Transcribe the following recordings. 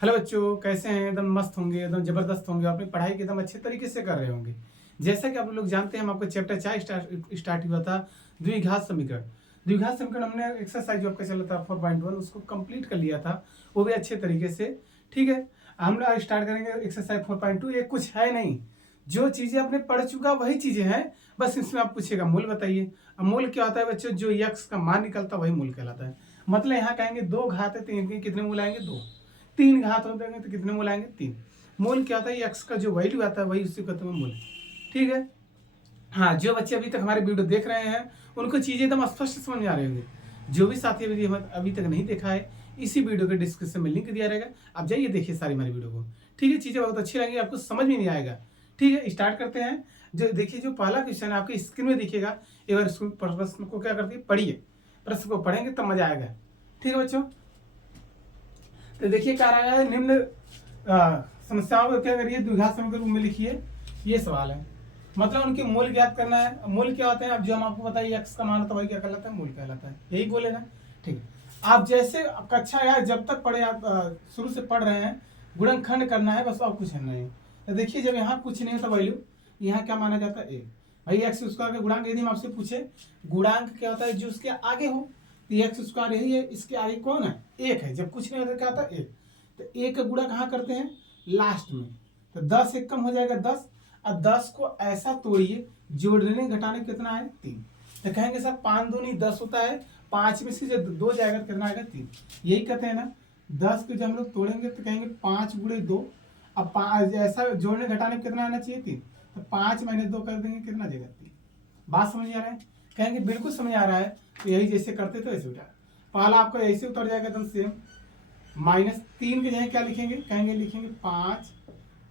Hello बच्चों, कैसे हैं? एकदम मस्त होंगे, एकदम जबरदस्त होंगे, अपनी पढ़ाई के एकदम अच्छे तरीके से कर रहे होंगे। जैसा कि आप लोग जानते हैं, हम आपको चैप्टर 4 स्टार्ट हुआ था, द्विघात समीकरण। द्विघात समीकरण हमने एक्सरसाइज जो आपका चला था 4.1 उसको कंप्लीट कर लिया था, वो भी अच्छे तरीके से। ठीक है, हम लोग आज स्टार्ट करेंगे एक्सरसाइज 4.2। ये कुछ है नहीं, जो चीजें आपने पढ़ चुका वही चीजें हैं, बस इसमें आप पूछेगा मूल बताइए। अब मूल क्या होता है बच्चों? जो यक्स का मान निकलता है वही मूल कहलाता है। मतलब यहाँ कहेंगे दो घात है, तीन के कितने मूल आएंगे? दो। तीन घात होते हैं तो कितने मूल आएंगे? तीन। मूल क्या होता है? एक्स का जो वैल्यू आता है वही उसी कहते हैं मूल। ठीक है। हाँ, जो बच्चे अभी तक हमारे वीडियो देख रहे हैं उनको चीजें एकदम स्पष्ट समझ में आ रही होंगी। जो भी साथी अभी तक नहीं देखा है, इसी वीडियो के डिस्क्रिप्शन में लिंक दिया रहेगा, आप जाइए देखिए सारी हमारी वीडियो को। ठीक है, चीजें बहुत अच्छी लगेंगी, आपको समझ में नहीं आएगा। ठीक है, स्टार्ट करते हैं। जो देखिए, जो पहला क्वेश्चन आपकी स्क्रीन में दिखेगा, एक बार प्रश्न को क्या करती है, पढ़िए। प्रश्न को पढ़ेंगे तब मजा आएगा। ठीक है बच्चों, तो देखिए क्या रहा है, निम्न समस्याओं को क्या करिए, द्विघात समीकरण के रूप में लिखिए। ये सवाल है, मतलब उनके मूल ज्ञात करना है। मूल क्या होते हैं? अब जो हम आपको बताइए, एक्स का मान तो वही क्या कहलाता है? मूल कहलाता है। यही बोले ना? ठीक है। आप जैसे कक्षा या जब तक पढ़े, आप शुरू से पढ़ रहे हैं, गुणनखंड करना है बस, और कुछ है नहीं। तो देखिए, जब यहाँ कुछ नहीं होता वैल्यू, यहाँ क्या माना जाता है? ए। भाई एक्स उसका आगे गुणांक, यदि हम आपसे पूछे गुणांक क्या होता है, जो उसके आगे हो, तो एक्स स्क्वायर यही है, इसके आगे कौन है? एक है। जब कुछ नहीं होता क्या होता है? एक। तो एक का गुणा कहाँ करते हैं? लास्ट में। तो 10 एक कम हो जाएगा 10। अब 10 को ऐसा तोड़िए, जोड़ने घटाने कितना है? 3। तो कहेंगे सर 5 दूनी 10 होता है, 5 में से जब 2 जाएगा तो कितना आएगा? 3। यही कहते हैं ना, 10 को जब हम लोग तोड़ेंगे तो कहेंगे 5 गुणे 2। अब ऐसा जोड़ने घटाने में कितना आना चाहिए? 3। तो 5 - 2 कर देंगे, कितना देगा? 3। बात समझ आ रहा है? कहेंगे बिल्कुल समझ आ रहा है। तो यही जैसे करते थे वैसे उठा, पहला आपको ऐसे उतर जाएगा एकदम सेम। -3 की जगह क्या लिखेंगे? कहेंगे लिखेंगे 5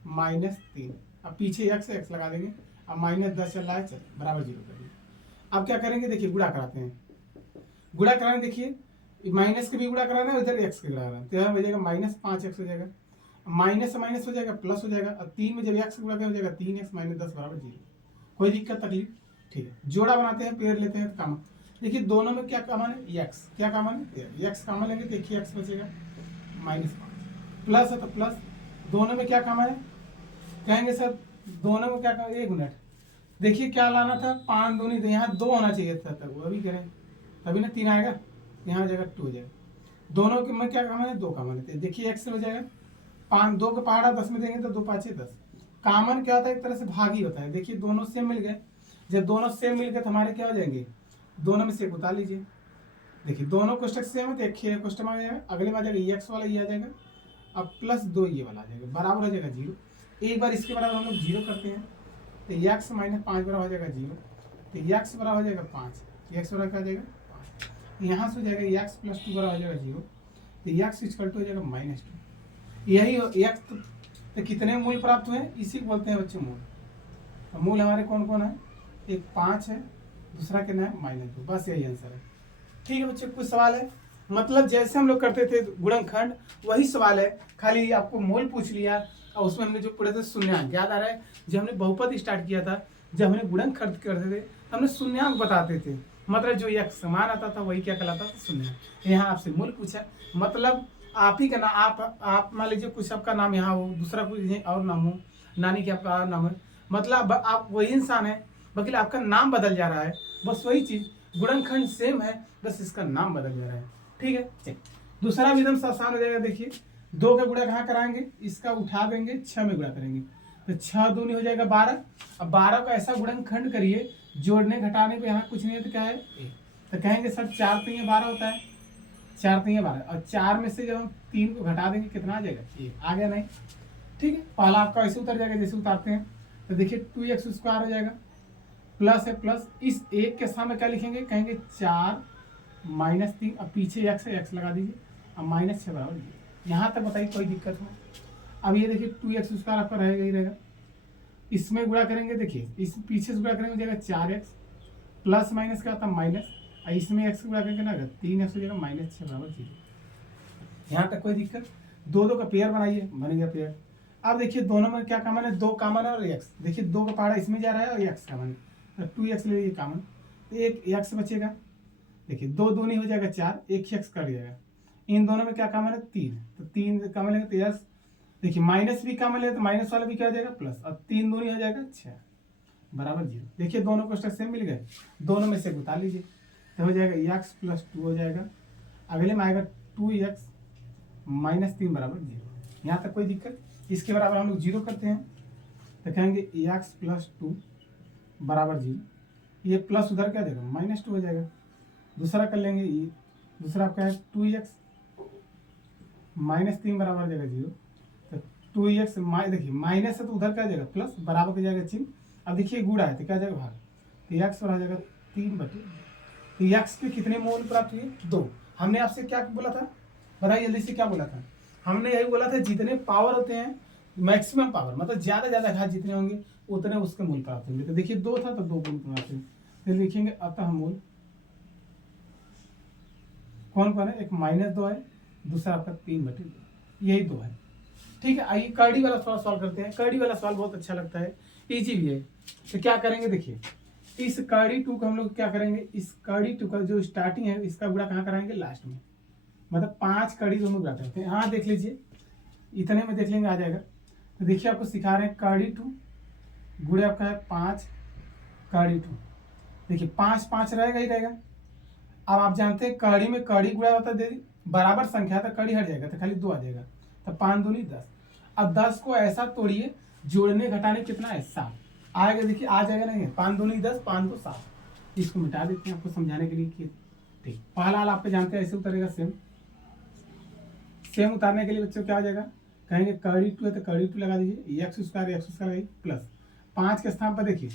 -3। अब पीछे एक्स लगा देंगे। अब -10 चल रहा है, चल बराबर 0 कर दिए। अब क्या करेंगे? देखिए गुणा कराते हैं। गुणा कराने देखिए, माइनस के भी गुणा कराना है, इधर एक्स के गुणा कराना है। तो यहाँ हो जाएगा -5x हो जाएगा, माइनस से माइनस हो जाएगा, प्लस हो जाएगा। अब 3 में जब एक्स गुणा हो जाएगा 3x -10 बराबर 0। कोई दिक्कत तकलीफ? ठीक है, जोड़ा बनाते हैं, पेड़ लेते हैं, काम। देखिए दोनों में क्या कॉमन है? एक्स। क्या कॉमन है? एक्स कॉमन लेंगे तो देखिए एक्स बचेगा -5। प्लस है तो प्लस। दोनों में क्या कॉमन है? कहेंगे सर दोनों में क्या कॉमन? 1 मिनट, देखिए क्या लाना था? 5 दूनी, तो यहाँ 2 होना चाहिए था, तब वो अभी करें तभी ना 3 आएगा, यहाँ हो जाएगा 2 हो जाएगा। दोनों के में क्या कॉमन है? 2 कॉमन है। देखिए एक्स से हो जाएगा 5, 2 का पहाड़ा 10 में देंगे तो 2 5 10। कॉमन क्या होता है? एक तरह से भाग ही होता है। देखिए दोनों सेम मिल गए, जब दोनों सेम मिल गए तो हमारे क्या हो जाएंगे? दोनों में से एक उतार लीजिए। देखिए दोनों कोष्टक सेम है तो एक कोष्टक में आ जाएगा, अगले में आ जाएगा एक्स वाला ये आ जाएगा। अब +2 ये वाला आ जाएगा, बराबर हो जाएगा 0। एक बार इसके बराबर हम लोग 0 करते हैं, तो एक्स -5 बराबर हो जाएगा 0। तो एक्स बराबर हो जाएगा 5, एक्स बराबर क्या हो जाएगा? 5। यहाँ से हो जाएगा एक्स +2 बराबर हो जाएगा 0। तो एक्स इक्वल टू हो जाएगा -2। यही एक्स तो कितने मूल प्राप्त हुए? इसी को बोलते हैं बच्चों मूल। तो मूल हमारे कौन कौन है? एक 5 है, दूसरा कितना है? -2। बस यही आंसर है। ठीक है बच्चों, कुछ सवाल है? मतलब जैसे हम लोग करते थे गुणनखंड, वही सवाल है, खाली आपको मूल पूछ लिया और उसमें हमने जो पढ़े थे शून्यांक। याद आ रहा है जब हमने बहुपद स्टार्ट किया था, जब हमने गुणनखंड करते थे, हमने शून्यांक बताते थे। मतलब जो एक समान आता था वही क्या कहलाता था? शून्यांक। यहाँ आपसे मूल पूछा, मतलब आप ही का नाम, आप मान लीजिए कुछ आपका नाम यहाँ हो, दूसरा कुछ और नाम हो, नानी के आपका नाम है, मतलब आप वही इंसान है, बल्कि आपका नाम बदल जा रहा है, बस वही चीज। गुणनखंड सेम है, बस इसका नाम बदल जा रहा है। ठीक है, चलिए दूसरा भी एकदम आसान हो जाएगा। देखिए 2 का गुणा कहाँ कराएंगे? इसका उठा देंगे, 6 में गुणा करेंगे, तो 6 दूनी हो जाएगा 12। अब 12 का ऐसा गुणनखंड करिए, जोड़ने घटाने पे यहाँ कुछ नहीं है तो क्या है? 1। तो कहेंगे सर 4 3 12 होता है, 4 3 12, और 4 में से जब हम 3 को घटा देंगे कितना आ जाएगा? 1। आ गया नहीं? ठीक है, पहला आपका ऐसे उतर जाएगा जैसे उतारते हैं। तो देखिए 2x² हो जाएगा, प्लस है प्लस, इस एक के सामने क्या लिखेंगे? कहेंगे 4 -3, अब पीछे एक्स है, एक्स लगा दीजिए, अब -6 बराबर 0। यहाँ तक बताइए कोई दिक्कत हो? अब ये देखिए 2x² आपका रहेगा ही रहेगा, इसमें गुणा करेंगे, देखिए इस पीछे से गुणा करेंगे हो जाएगा 4x, प्लस माइनस क्या होता है? माइनस, और इसमें एक्स गुणा करके ना 3x हो जाएगा -6 बराबर 0। यहाँ तक कोई दिक्कत? 2 का पेयर बनाइए, बन गया पेयर। अब देखिए दोनों में क्या कॉमन है? 2 कॉमन है और एक्स। देखिए 2 का पहाड़ा इसमें जा रहा है और एक्स कॉमन है, तो 2x ले लीजिए कॉमन, तो एक एक्स बचेगा। देखिए 2 दूनी हो जाएगा 4, एक ही एक्स कट जाएगा, इन दोनों में क्या कॉमन है 3, तो 3 कॉमन लेंगे तो एक्स, देखिए माइनस भी कॉमन ले तो माइनस वाला भी क्या हो जाएगा प्लस, और 3 दूनी हो जाएगा 6 बराबर 0। देखिए दोनों कोष्टक सेम मिल गए, दोनों में से उतार लीजिए तो हो जाएगा एक्स प्लस 2 हो जाएगा, अगले में आएगा 2x माइनस 3 बराबर 0। यहाँ तक कोई दिक्कत, इसके बराबर हम लोग 0 करते हैं तो कहेंगे एक्स प्लस 2 बराबर 0, ये प्लस उधर क्या देगा माइनस 2 हो जाएगा। दूसरा कर लेंगे, ये दूसरा आपका है 2x माइनस 3 बराबर हो जाएगा 0, तो 2x देखिए माइनस है तो उधर क्या जाएगा प्लस, बराबर हो जाएगा चिन्ह। अब देखिए गुणा है तो क्या जाएगा भाग, तो एक्स पर आ जाएगा 3/2। तो एक्स के कितने मोल प्राप्त हुए 2। हमने आपसे क्या बोला था, बताइए जल्दी से क्या बोला था, हमने यही बोला था जितने पावर होते हैं मैक्सिमम पावर मतलब ज्यादा घात जितने होंगे उतने उसके मूल प्राप्त होंगे। तो देखिए 2 था तो 2 मूल प्राप्त हुए, फिर लिखेंगे अतः मूल कौन कौन है, एक -2 है, दूसरा आपका 3/2, यही 2 है। ठीक है, आइए कर्डी वाला थोड़ा सॉल्व करते हैं। कर्डी वाला सवाल बहुत अच्छा लगता है, इजी भी है। तो क्या करेंगे, देखिए इस कर्डी 2 को हम लोग क्या करेंगे, इस कर्डी 2 का जो स्टार्टिंग है इसका गुणा कहाँ कराएंगे लास्ट में, मतलब 5 कर्डी दोनों गुणा करते हैं। यहाँ देख लीजिए इतने में देख लेंगे आ जाएगा। तो देखिए आपको सिखा रहे हैं कर्डी 2 गुणे आपका है 5 कर्डी 2, देखिए 5 5 रहेगा ही रहेगा। अब आप जानते हैं कड़ी में कड़ी गुणा होता है बराबर संख्या तो कड़ी हट जाएगा तो खाली 2 आ जाएगा, तो 5 दूनी 10। अब 10 को ऐसा तोड़िए जोड़ने घटाने कितना है 7 आएगा, देखिए आ जाएगा नहीं, 5 दूनी 10 5 2 7। इसको मिटा देते हैं आपको समझाने के लिए कि ठीक पहला हाल आपको जानते हैं ऐसे उतरेगा सेम उतारने के लिए बच्चों क्या हो जाएगा, कहेंगे कड़ी 2 है तो कड़ी 2 लगा दीजिए, एक्स स्क्वायर प्लस 5 के स्थान पर देखिए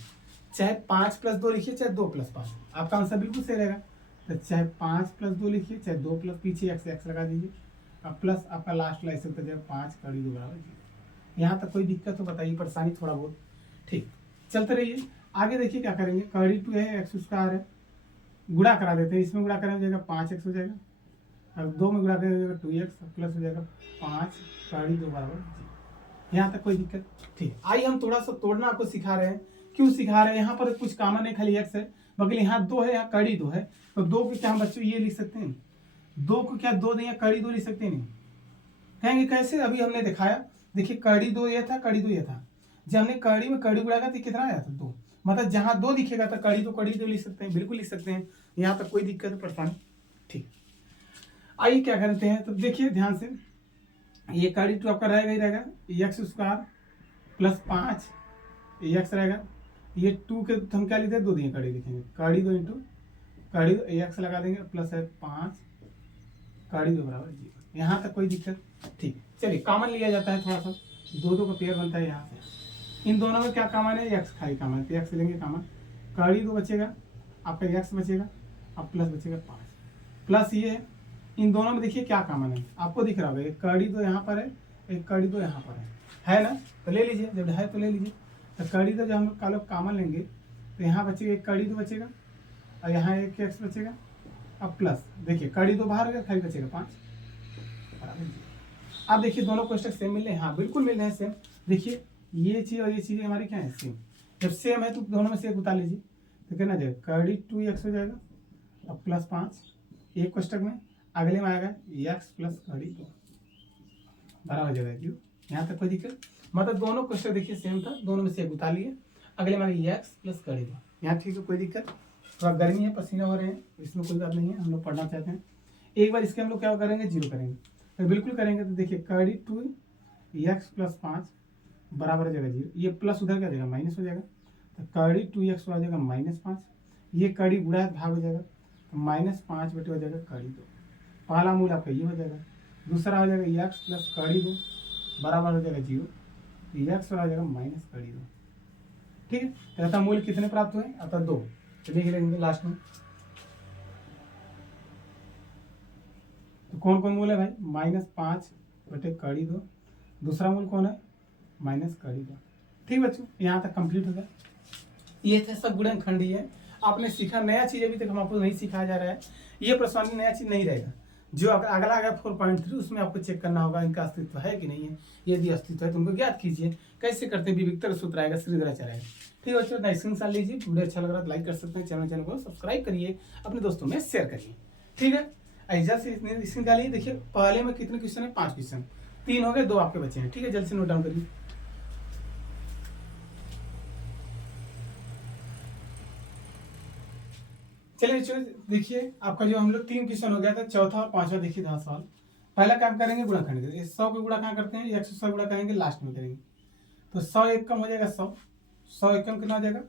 चाहे 5 + 2 लिखिए चाहे 2 + 5, आपका आंसर बिल्कुल सही रहेगा। तो चाहे 5 + 2 लिखिए चाहे 2 प्लस पीछे एक्स लगा दीजिए, अब प्लस आपका लास्ट लाइन से होता जाएगा 5 कड़ी 2 बराबर 0। यहाँ तक कोई दिक्कत हो बताइए, परेशानी थोड़ा बहुत, ठीक चलते रहिए। आगे देखिए क्या करेंगे, कड़ी 2 है एक्स स्क्वायर है, गुणा करा देते हैं, इसमें गुणा करें हो जाएगा 5x हो जाएगा, और 2 में गुणा करें हो जाएगा 2x प्लस हो जाएगा 5 कड़ी 2 बराबर 0। यहाँ तक कोई दिक्कत, ठीक। आइए हम थोड़ा सा तोड़ना आपको सिखा रहे हैं, क्यों सिखा रहे हैं, यहाँ पर कुछ कॉमन है खाली x है, बगल यहाँ 2 है, यहाँ कड़ी 2 है, तो 2 को क्या हम बच्चों ये लिख सकते हैं, 2 को क्या 2 नहीं कड़ी 2 लिख सकते नहीं, कहेंगे कैसे, अभी हमने दिखाया। देखिए कड़ी 2 ये था, कड़ी 2 ये था, जब हमने कड़ी में कड़ी गुणा तो कितना आया था 2, मतलब जहाँ 2 दिखेगा तो कड़ी 2 लिख सकते हैं, बिल्कुल लिख सकते हैं, यहाँ तक कोई दिक्कत परेशानी, ठीक। आइए क्या करते हैं, तो देखिए ध्यान से, ये कड़ी 2 आपका रहेगा ही रहेगा, एक्स स्क्वायर प्लस 5 एक्स रहेगा, ये 2 के हम क्या लिखते हैं 2 दिए कड़ी लिखेंगे, कड़ी 2 इंटू कड़ी 2 एक्स लगा देंगे प्लस है 5 कड़ी 2 बराबर 0। यहाँ तक कोई दिक्कत, ठीक। चलिए कॉमन लिया जाता है थोड़ा सा, 2 का पेयर बनता है यहाँ से, इन दोनों में क्या कॉमन है, एक्स खाली कॉमन है तो एक्स लेंगे कॉमन, कड़ी 2 बचेगा आपका एक्स बचेगा, अब प्लस बचेगा 5 प्लस ये है, इन दोनों में देखिए क्या कॉमन है आपको दिख रहा होगा, एक कड़ी 2 यहाँ पर है, एक कड़ी 2 यहाँ पर है ना, तो ले लीजिए, जब है तो ले लीजिए। तो कड़ी 2 जब हम लोग कॉमन लेंगे तो यहाँ बचेगा एक कड़ी 2 बचेगा, और यहाँ एक एक्स बचेगा, अब प्लस देखिए कड़ी 2 बाहर हो गया, खाली बचेगा 5 बराबर 0। अब देखिए दोनों कोष्टक सेम मिल रहे हैं, हाँ बिल्कुल मिल रहे हैं सेम। देखिए ये चीज़ और ये चीज़ हमारी क्या है सेम, जब सेम है तो दोनों में से एक उतार लीजिए, तो कितना जाएगा कड़ी 2x हो जाएगा, अब प्लस 5 एक कोष्टक में, अगले में आएगा एक्स प्लस कड़ी 2 बराबर हो जाएगा 0। यहाँ तक कोई दिक्कत, मतलब दोनों कोष्टक देखिए सेम था, दोनों में से एक उतार लिए, अगले में आएगा एक्स प्लस कड़ी 2। यहाँ ठीक है कोई दिक्कत, थोड़ा गर्मी है पसीना हो रहे हैं, इसमें कोई बात नहीं है, हम लोग पढ़ना चाहते हैं। एक बार इसके हम लोग क्या करेंगे 0 करेंगे, तो बिल्कुल करेंगे, तो देखिए कड़ी 2 एक्स प्लस 5 बराबर हो जाएगा 0, ये प्लस उधर क्या हो जाएगा माइनस हो जाएगा, तो कड़ी 2x आ जाएगा -5, ये कड़ी गुणा भाग हो जाएगा, तो -5 बटे हो जाएगा कड़ी 2, पहला मूल आपका ये हो जाएगा, दूसरा हो जाएगा एक्स प्लस कड़ी 2 बराबर हो जाएगा 0, एक्स हो जाएगा माइनस कड़ी 2, ठीक है। तो अतः मूल्य कितने प्राप्त हुए, अतः 2, तो लिख लेंगे लास्ट में। तो कौन कौन मूल है भाई, -5 बटे कड़ी 2, दूसरा मूल कौन है माइनस कड़ी 2, ठीक बच्चों। यहाँ तक कंप्लीट हो गया, ये थे सब गुणनखंडी है, आपने सीखा, नया चीज अभी तक हम आपको नहीं सिखाया जा रहा है, ये प्रश्न नया चीज नहीं रहेगा, जो अगला आएगा 4.3 उसमें आपको चेक करना होगा इनका अस्तित्व है कि नहीं है, यदि अस्तित्व है तो उनको ज्ञात कीजिए, कैसे करते हैं, विविक्तर सूत्र आएगा, श्रीधराचार्य आएगा, ठीक है बच्चों। स्क्रीनशॉट लीजिए, वीडियो अच्छा लग रहा है तो लाइक कर सकते हैं, चैनल को सब्सक्राइब करिए, अपने दोस्तों में शेयर करिए, ठीक है। ऐसा से इसमें निकालिए। देखिए पहले में कितने क्वेश्चन है, 5 क्वेश्चन, 3 हो गए, 2 आपके बचे हैं। ठीक है, जल्दी से नोट डाउन करिए। चलिए देखिए आपका जो हम लोग 3 क्वेश्चन हो गया था, चौथा और पांचवा देखिए 10 सवाल। पहला काम करेंगे गुणाखंड के। 100 को गुणा कहाँ करते हैं, 100 गुणा करेंगे लास्ट में करेंगे। तो 100 एक कम हो जाएगा 100, 100 एक कम कितना हो जाएगा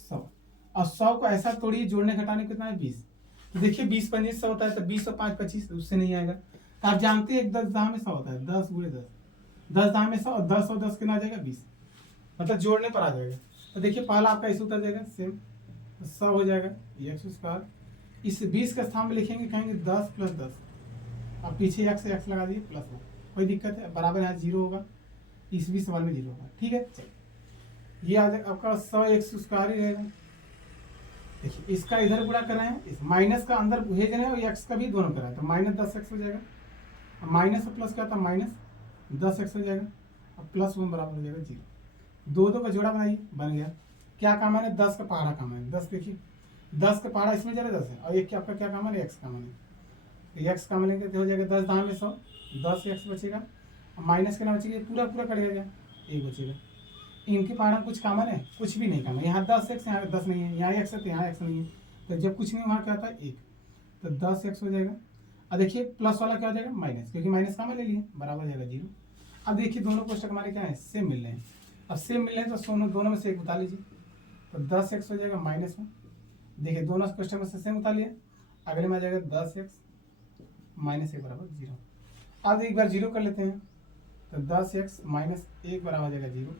100। और 100 को ऐसा तोड़िए, जोड़ने घटाने कितना है 20। तो देखिए 20 पंजे 100 होता है, तो 20 और 5 25, उससे नहीं आएगा। तो आप जानते हैं 10 दाम में 100 होता है, 10 गुणे 10, 10 दाम में 100, और 10 और 10 कितना आ जाएगा 20, मतलब जोड़ने पर आ जाएगा। तो देखिए पहला आपका ऐसे उतर जाएगा सेम, 100 हो जाएगा एक्स स्क्वायर। इस 20 के स्थान में लिखेंगे, कहेंगे 10 प्लस 10, अब पीछे एक्स लगा दिए प्लस 1, कोई दिक्कत है, बराबर यहाँ 0 होगा, इस भी सवाल में 0 होगा। ठीक है, चलिए ये आ जाएगा आपका 100 एक्स स्क्वायर ही रहेगा। देखिए इसका इधर गुणा कर रहे हैं, इस माइनस का अंदर भेज रहे हैं, और एक्स का भी दोनों कर रहे हैं, तो माइनस 10x हो जाएगा। अब माइनस और प्लस क्या था, माइनस 10x हो जाएगा, अब प्लस 1 बराबर हो जाएगा 0। दो दो का जोड़ा बनाइए, बन गया। क्या काम है, 10 का पहाड़ा काम है, 10 देखिए 10 का पहाड़ा इसमें जरा 10 है, और एक आपका क्या काम है, एक्स काम है। तो एक्स काम लेंगे तो हो जाएगा 10 दाम में 100, 10 एक्स बचेगा, माइनस करना बचेगा, पूरा पूरा कटेगा, एक बचेगा। इनके पहाड़ा कुछ कॉमन है, कुछ भी नहीं कॉमन। यहाँ 10 एक्स, यहाँ 10 नहीं है, यहाँ एक्स है तो यहाँ एक्स नहीं है, तो जब कुछ नहीं वहाँ क्या होता है 1, तो 10 एक्स हो जाएगा। अब देखिए प्लस वाला क्या हो जाएगा माइनस, क्योंकि माइनस कॉमन ले लिए, बराबर हो जाएगा 0। अब देखिए दोनों कोष्टक हमारे क्या है, सेम मिल रहे हैं। अब सेम मिल रहे हैं तो दोनों में से एक उतार लीजिए, तो 10 एक्स हो जाएगा माइनस में। देखिए दोनों कोष्टक में से सेम उतार लिया, अगले में आ जाएगा 10 एक्स माइनस 1 बराबर 0। अब एक बार 0 कर लेते हैं, तो 10 एक्स माइनस 1 बराबर हो जाएगा 0,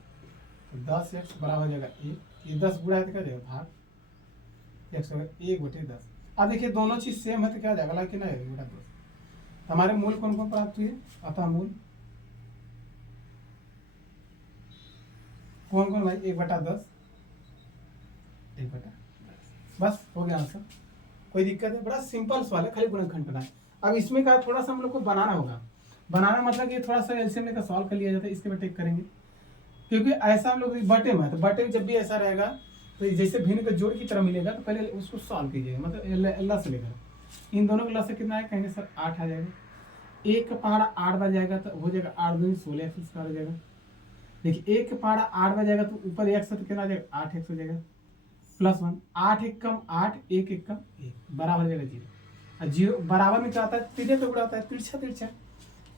तो 10 एक्स बराबर हो जाएगा 1, ये 10 गुणा है तो क्या जाएगा भाग एक्स होगा 1/10। अब देखिए दोनों चीज सेम है तो क्या जाएगा, लाइक ना है 2। हमारे मूल कौन कौन प्राप्त हुए, अतः मूल कौन कौन भाई, 1/10, 1/10, बस हो गया आंसर। कोई दिक्कत है, बड़ा सिंपल सवाल है, खाली गुणनखंड करना है। अब इसमें क्या थोड़ा सा हम लोग को बनाना होगा, बनाना मतलब ये थोड़ा सा एलसीएम लेकर सॉल्व कर लिया जाता है, इसके में टेक करेंगे, क्योंकि ऐसा हम लोग बटे में, तो बटे जब भी ऐसा रहेगा तो जैसे भिन्न का जोड़ की तरह मिलेगा, तो पहले उसको सॉल्व कीजिएगा, मतलब अल्लाह से लेकर इन दोनों का लस कितना है, कहेंगे सर 8 आ जाएगा। एक का पहाड़ा 8 बन जाएगा तो हो जाएगा 8 दूनी 16 एक्स स्क्वायर हो जाएगा। देखिए एक का पहाड़ा 8 बन जाएगा तो ऊपर एक्स तो कितना आ जाएगा 8 एक्स हो जाएगा, प्लस 1, 8 एक कम 8, 1 एक कम 1, बराबर हो जाएगा 0। और 0 बराबर में क्या होता है, तिरछा तो गुणा होता है, तिरछा तिरछा।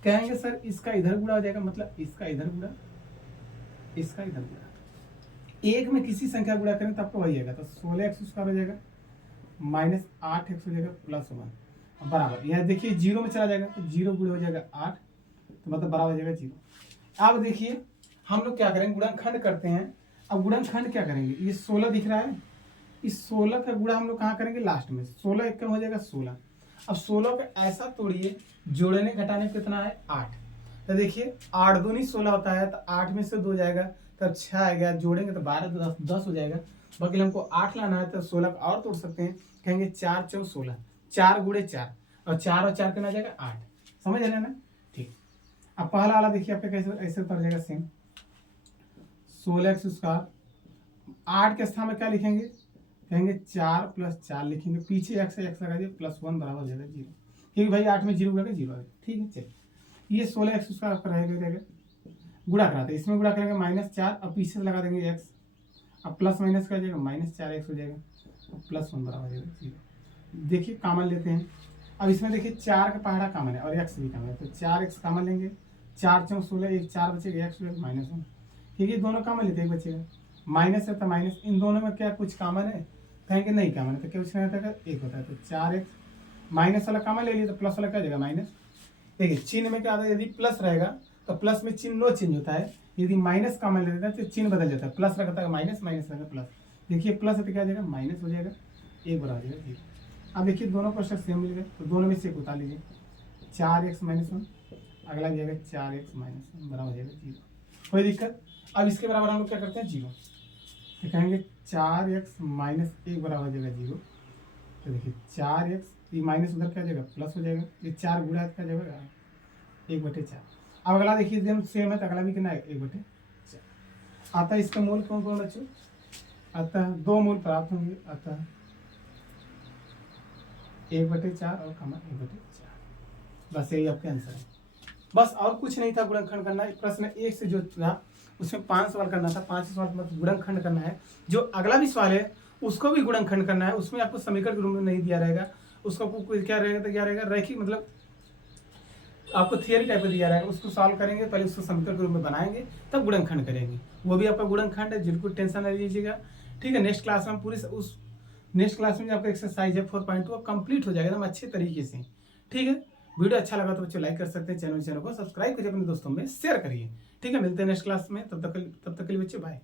कहेंगे सर इसका इधर गुणा हो जाएगा, मतलब इसका इधर गुणा, इसका इधर गुणा, एक में किसी संख्या गुणा करें तो आपको वही आएगा, तो 16 एक्स स्क्वायर हो जाएगा माइनस 8 एक्स हो जाएगा प्लस 1 बराबर, यहाँ देखिए 0 में चला जाएगा, तो 0 गुणे हो जाएगा 8, तो मतलब बराबर हो जाएगा 0। अब देखिए हम लोग क्या करेंगे, गुणनखंड करते हैं। अब गुणनखंड क्या करेंगे, ये 16 दिख रहा है, इस 16 का गुणा हम लोग कहाँ करेंगे, लास्ट में। 16 एक कम हो जाएगा 16। अब 16 को ऐसा तोड़िए, जोड़ने घटाने कितना है 8, तो देखिए 8 दूनी 16 होता है, तो 8 में से 2 जाएगा, तब 6 आ गया, जोड़ेंगे तो 12 10 हो जाएगा। बाकी हमको 8 लाना है, तो 16 को और तोड़ सकते हैं, कहेंगे 4 4 16, 4 गुणे 4, और 4 और 4 कितना जाएगा 8, समझ रहे ना। ठीक, अब पहला वाला देखिए आपका कैसे ऐसे उतर जाएगा सेम, 16 एक्स स्क्वायर, 8 के स्थान में क्या लिखेंगे, कहेंगे 4 प्लस 4 लिखेंगे, पीछे एक्स लगा दिए, प्लस 1 बराबर हो जाएगा 0, क्योंकि भाई 8 में 0 गुणा 0 आएगा। ठीक है, चलिए ये 16 एक्स स्क्वायर आपका रहेगा, गुणा कराते हैं, इसमें गुणा करेंगे -4, अब पीछे से लगा देंगे एक्स, अब प्लस माइनस का जाएगा -4 एक्स हो जाएगा, प्लस 1 बराबर हो जाएगा 0। देखिए कॉमन लेते हैं, अब इसमें देखिए 4 का पहाड़ा कॉमन है और एक्स भी कॉमन है, तो 4 एक्स कॉमन लेंगे, 4 4 16, एक 4 बचेगा, एक्स -1, ठीक है दोनों कॉमन लेते हैं, एक बचेगा माइनस है तो माइनस, इन दोनों में क्या कुछ कॉमन है, कहेंगे नहीं कॉमन है, तो क्या उसमें रहता है एक होता है, तो 4 एक्स माइनस वाला कॉमन ले लिया, तो प्लस वाला क्या जाएगा माइनस। देखिए चिन्ह में क्या आता है, यदि प्लस रहेगा तो प्लस में चिन्ह नो चेंज होता है, यदि माइनस कॉमन ले लेता है तो चिन्ह बदल जाता है, प्लस रखता है माइनस, माइनस रहेगा प्लस। देखिए प्लस है तो क्या जाएगा माइनस हो जाएगा, एक बराबर हो जाएगा 0। अब देखिए दोनों क्वेश्चन सेम मिल गए, तो दोनों में से एक उतार लीजिए, 4x -1, अगला जाएगा 4x -1 बराबर हो जाएगा 0, कोई दिक्कत। अब इसके बराबर हम लोग क्या करते हैं 0, तो कहेंगे 4x -1 बराबर हो जाएगा 0, तो देखिए 4x, ये माइनस उधर क्या जाएगा प्लस हो जाएगा, ये 4 गुणा क्या जाएगा 1/4। अब अगला देखिए एकदम सेम है, तो अगला भी कितना है 1/4। अतः इसका मूल कौन कौन बच्चों, अतः 2 मूल प्राप्त होंगे, अतः 1/4 और कमा 1/4, बस यही आपके आंसर है। बस और कुछ नहीं था गुणनखंड करना। प्रश्न 1 से जो था उसमें 5 सवाल करना था, 5 सवाल मतलब गुणनखंड करना है। जो अगला भी सवाल है उसको भी गुणनखंड करना है, उसमें आपको समीकरण के रूप में नहीं दिया रहेगा, उसको क्या रहेगा, तो क्या रहेगा, रैखिक मतलब आपको थियरी टाइप का दिया रहेगा, उसको सॉल्व करेंगे, पहले उसको समीकरण के रूप में बनाएंगे तब गुणनखंड करेंगे। वो भी आपका गुणनखंड है, बिल्कुल टेंशन नहीं लीजिएगा, ठीक है। नेक्स्ट क्लास में नेक्स्ट क्लास में जो आपका एक्सरसाइज है 4.2 कंप्लीट हो जाएगा एकदम अच्छे तरीके से, ठीक है। वीडियो अच्छा लगा तो बच्चों लाइक कर सकते हैं, चैनल को सब्सक्राइब करिए, अपने दोस्तों में शेयर करिए, ठीक है। मिलते हैं नेक्स्ट क्लास में, तब तक के लिए बच्चों बाय।